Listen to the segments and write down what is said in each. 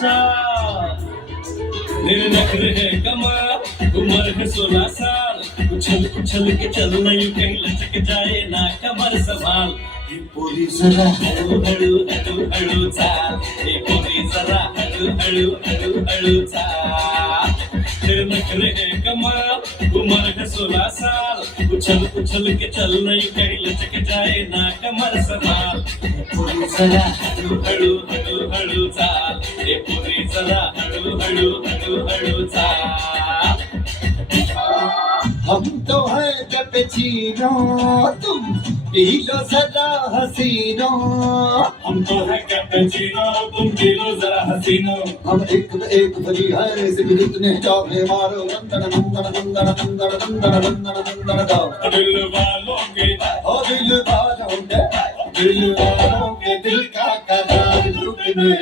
साल मेरे नखरे है कमर उम्र है 16 साल उछल उछल के चलना यूं कहीं लचक जाए ना कमर संभाल ये पोरी जरा हळू हळू हळू हळू चाल ये पोरी जरा हळू हळू हळू हळू चाल मेरे नखरे है कमर उम्र है 16 साल उछल उछल के चलना यूं कहीं लचक जाए ना कमर संभाल ये पोरी जरा हळू हळू हळू हळू चाल ये पोरी जरा हळू हळू हळू हळू चाल हम तो है कैपेचिनो तुम पी लो जरा हसीनो हम तो है कैपेचिनो तुम पी लो जरा हसीनो हम एक बजी है सिगरेट ने चाहे मारो नंदन नंदन नंदन नंदन नंदन नंदन नंदन गाओ दिल वालों के ओ दिल वालों के दिल का करार लुटने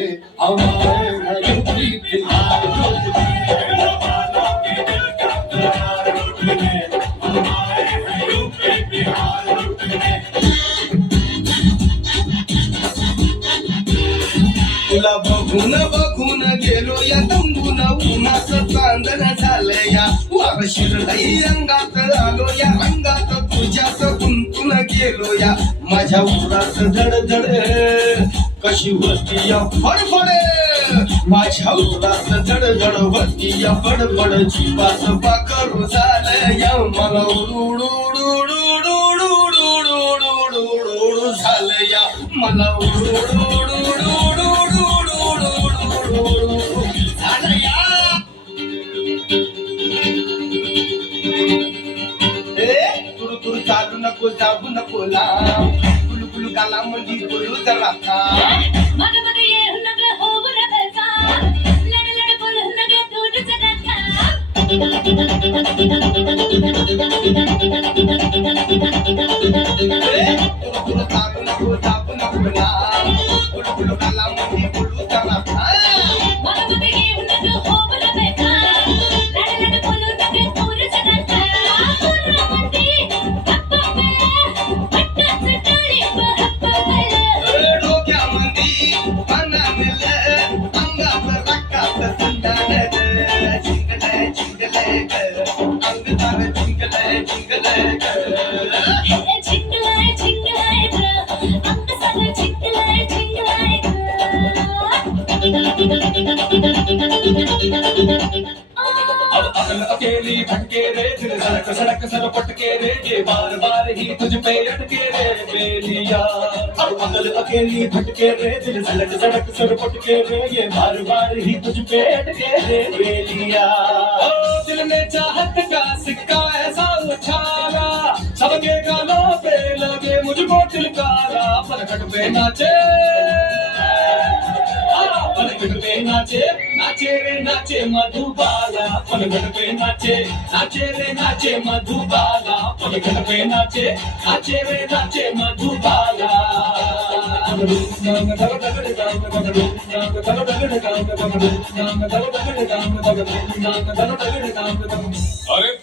हमारे घर की बिहार लुटने दिल वालों के दिल का करार लुटने हमारे हैं यूपी बिहार लुटने तुला बघून बघून गेलो या तंबून उन्हाचं चांदण झालं या वार शिरलई रंगात आलो या रंगात तुझ्याच गुंतून गेलो या माझ्या उरात धडधड कशी होती या फडफड माझ्या उरात धडधड होती या फडफड जीवाच पाखरू झालं या मला उडू झालं या मला झालं या तुरु तुरु चालू नको जाऊ नको ला कुलू कुलू गाला मंदी बोलू जरा था मग मग ये नग होऊ रबचा लड लड बोल नग दूध चढता तुरु चालू नको जाऊ नको ला कुलू कुलू गाला मंदी बोलू जरा था मग मग ये नग होऊ रबचा लड लड बोल नग दूध चढता रामती हप्पा पट्टा चटाळी हप्पा डोक्यामंदी पाना मिले अंगात रक्कात संडाने चिंगले चिंगले अंग तार चिंगले चिंगले चिंगलाय चिंगलाय अंग सारे चिंगलाय चिंगलाय अब अकल अकेली भटके रे दिल सड़क सड़क सर पटके रे ये बार बार ही तुझ पे अटके रे बेलिया अब अकल अकेली भटके रे दिल सड़क सड़क सर पटके रे ये बार बार ही तुझ पे अटके रे बेलिया ओ दिल में चाहत का सिक्का ऐसा उछाला सबके गालों पे लगे मुझको तिलकारा पलकट पे नाचे पलकट पे नाचे नाचे रे नाचे मधुबाला पलकट पे नाचे रे नाचे मधुबाला पलकट पे नाचे रे नाचे मधुबाला अरे